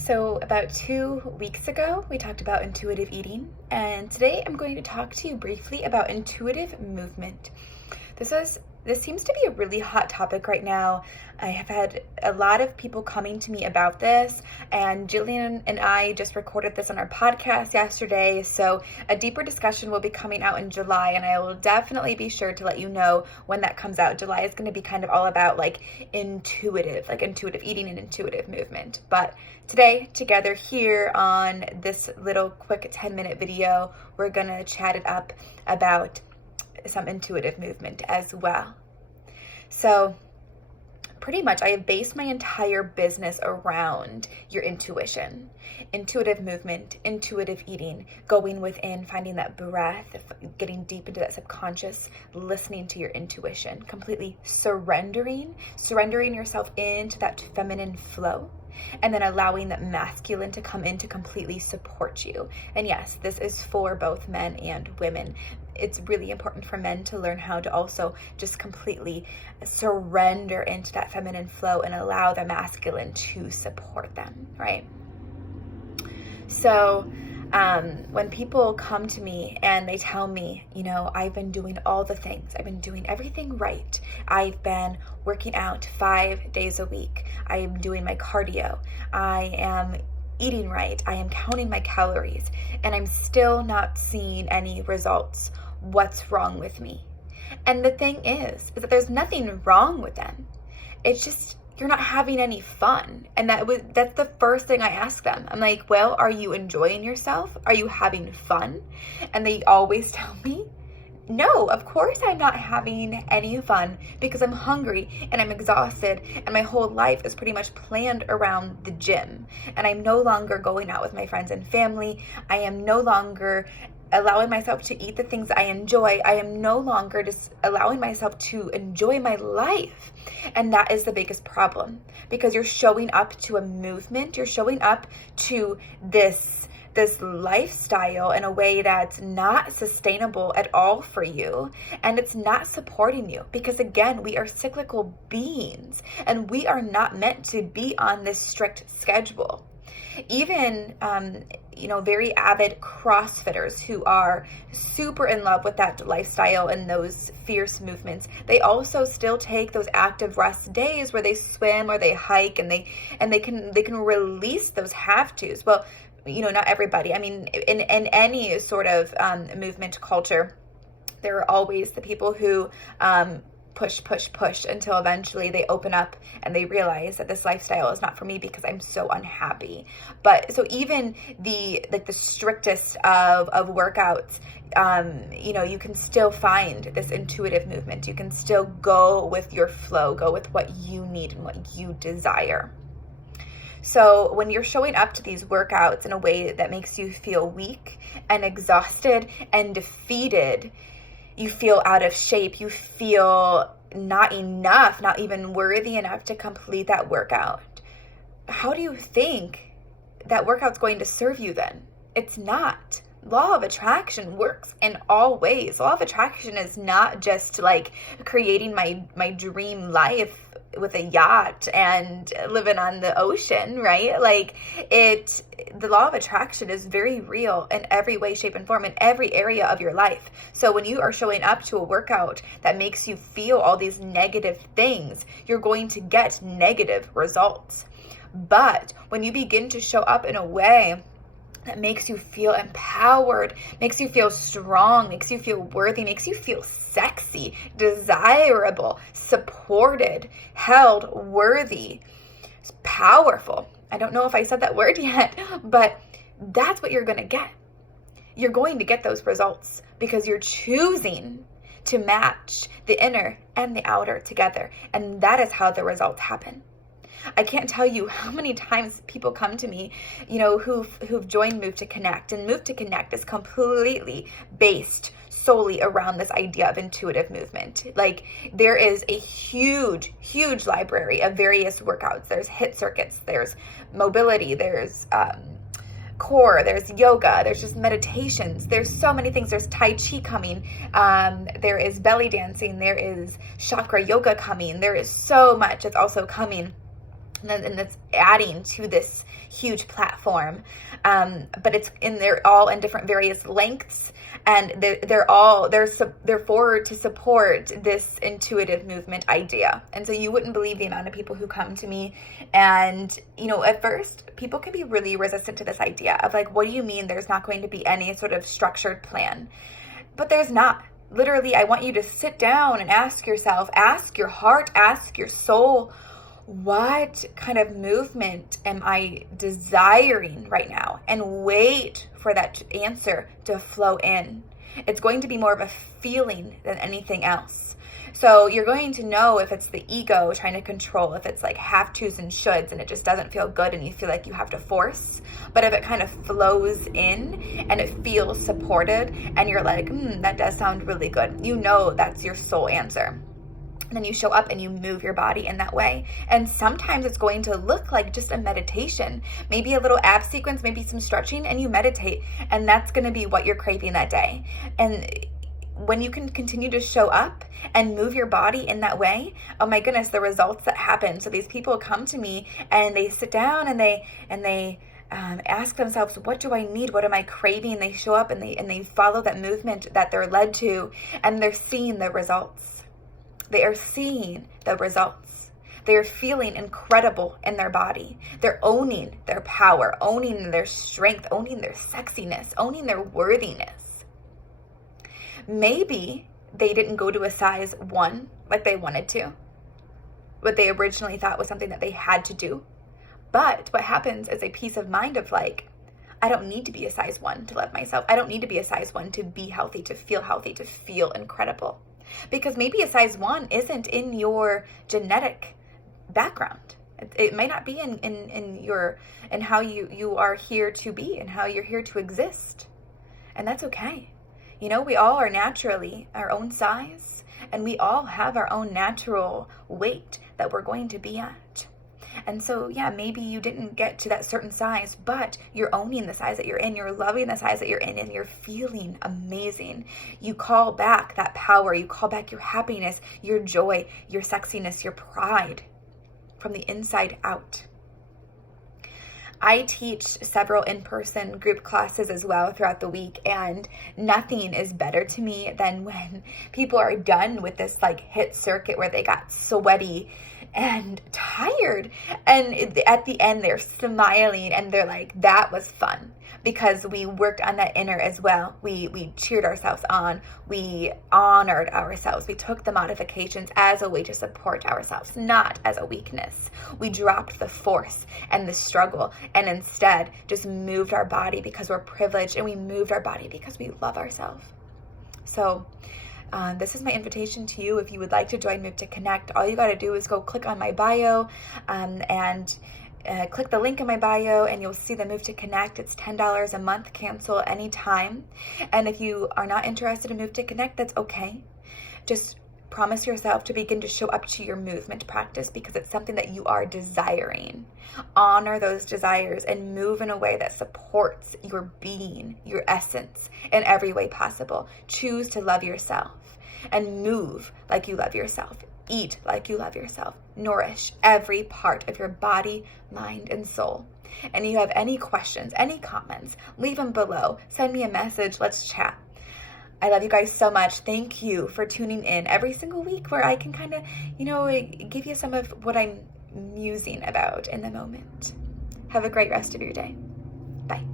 So, about 2 weeks ago, we talked about intuitive eating, and today I'm going to talk to you briefly about intuitive movement. This seems to be a really hot topic right now. I have had a lot of people coming to me about this, and Jillian and I just recorded this on our podcast yesterday. So a deeper discussion will be coming out in July, and I will definitely be sure to let you know when that comes out. July is going to be kind of all about intuitive eating and intuitive movement. But today, together here on this little quick 10-minute video, we're going to chat it up about some intuitive movement as well. So pretty much I have based my entire business around your intuition, intuitive movement, intuitive eating, going within, finding that breath, getting deep into that subconscious, listening to your intuition, completely surrendering yourself into that feminine flow, and then allowing that masculine to come in to completely support you. And yes, this is for both men and women. It's really important for men to learn how to also just completely surrender into that feminine flow and allow the masculine to support them, right? So when people come to me and they tell me, I've been doing all the things, I've been doing everything right. I've been working out 5 days a week. I am doing my cardio. I am eating right. I am counting my calories, and I'm still not seeing any results. What's wrong with me? And the thing is that there's nothing wrong with them. It's just you're not having any fun. And that's the first thing I ask them. I'm like, well, are you enjoying yourself? Are you having fun? And they always tell me, no, of course I'm not having any fun because I'm hungry and I'm exhausted and my whole life is pretty much planned around the gym. And I'm no longer going out with my friends and family. I am no longer allowing myself to eat the things I enjoy. I am no longer just allowing myself to enjoy my life. And that is the biggest problem, because you're showing up to a movement, you're showing up to this lifestyle in a way that's not sustainable at all for you, and it's not supporting you, because again, we are cyclical beings and we are not meant to be on this strict schedule. Even very avid CrossFitters who are super in love with that lifestyle and those fierce movements, they also still take those active rest days where they swim or they hike, and they can release those have tos. Well, not everybody. I mean, in any sort of movement culture, there are always the people who push until eventually they open up and they realize that this lifestyle is not for me because I'm so unhappy. But so even the strictest of workouts, you can still find this intuitive movement. You can still go with your flow, go with what you need and what you desire. So when you're showing up to these workouts in a way that makes you feel weak and exhausted and defeated, you feel out of shape, you feel not enough, not even worthy enough to complete that workout, how do you think that workout's going to serve you then? It's not. Law of attraction works in all ways. Law of attraction is not just like creating my dream life with a yacht and living on the ocean, right? The law of attraction is very real in every way, shape, and form in every area of your life. So when you are showing up to a workout that makes you feel all these negative things, you're going to get negative results. But when you begin to show up in a way that makes you feel empowered, makes you feel strong, makes you feel worthy, makes you feel sexy, desirable, supported, held, worthy, powerful. I don't know if I said that word yet, but that's what you're going to get. You're going to get those results because you're choosing to match the inner and the outer together. And that is how the results happen. I can't tell you how many times people come to me, who've joined Move to Connect. And Move to Connect is completely based solely around this idea of intuitive movement. There is a huge, huge library of various workouts. There's HIIT circuits, there's mobility, there's core, there's yoga, there's just meditations, there's so many things. There's Tai Chi coming, there is belly dancing, there is chakra yoga coming, there is so much that's also coming. and that's adding to this huge platform. But it's they're all in different various lengths, and they're forward to support this intuitive movement idea. And so you wouldn't believe the amount of people who come to me, and at first people can be really resistant to this idea of like, what do you mean there's not going to be any sort of structured plan? But there's not. Literally, I want you to sit down and ask yourself, ask your heart, ask your soul, what kind of movement am I desiring right now? And wait for that answer to flow in. It's going to be more of a feeling than anything else. So you're going to know if it's the ego trying to control, if it's like have tos and shoulds and it just doesn't feel good and you feel like you have to force. But if it kind of flows in and it feels supported and you're like, that does sound really good, that's your soul answer. And then you show up and you move your body in that way. And sometimes it's going to look like just a meditation, maybe a little ab sequence, maybe some stretching, and you meditate. And that's going to be what you're craving that day. And when you can continue to show up and move your body in that way, oh my goodness, the results that happen. So these people come to me and they sit down and they ask themselves, what do I need? What am I craving? They show up and they follow that movement that they're led to, and they're seeing the results. They are seeing the results. They are feeling incredible in their body. They're owning their power, owning their strength, owning their sexiness, owning their worthiness. Maybe they didn't go to a size 1 like they wanted to, what they originally thought was something that they had to do. But what happens is a peace of mind of like, I don't need to be a size 1 to love myself. I don't need to be a size 1 to be healthy, to feel incredible. Because maybe a size 1 isn't in your genetic background. It may not be in how you are here to be and how you're here to exist. And that's okay. We all are naturally our own size, and we all have our own natural weight that we're going to be at. And so, yeah, maybe you didn't get to that certain size, but you're owning the size that you're in. You're loving the size that you're in, and you're feeling amazing. You call back that power. You call back your happiness, your joy, your sexiness, your pride from the inside out. I teach several in-person group classes as well throughout the week, and nothing is better to me than when people are done with this like HIIT circuit where they got sweaty and tired, and at the end they're smiling and they're like, that was fun, because we worked on that inner as well. We cheered ourselves on, we honored ourselves, we took the modifications as a way to support ourselves, not as a weakness. We dropped the force and the struggle and instead just moved our body because we're privileged, and we moved our body because we love ourselves. So this is my invitation to you. If you would like to join Move to Connect, all you got to do is go click on my bio and click the link in my bio, and you'll see the Move to Connect. It's $10 a month, cancel anytime. And if you are not interested in Move to Connect, that's okay. Just promise yourself to begin to show up to your movement practice because it's something that you are desiring. Honor those desires and move in a way that supports your being, your essence in every way possible. Choose to love yourself and move like you love yourself. Eat like you love yourself. Nourish every part of your body, mind, and soul. And if you have any questions, any comments, leave them below. Send me a message. Let's chat. I love you guys so much. Thank you for tuning in every single week where I can kind of, give you some of what I'm musing about in the moment. Have a great rest of your day. Bye.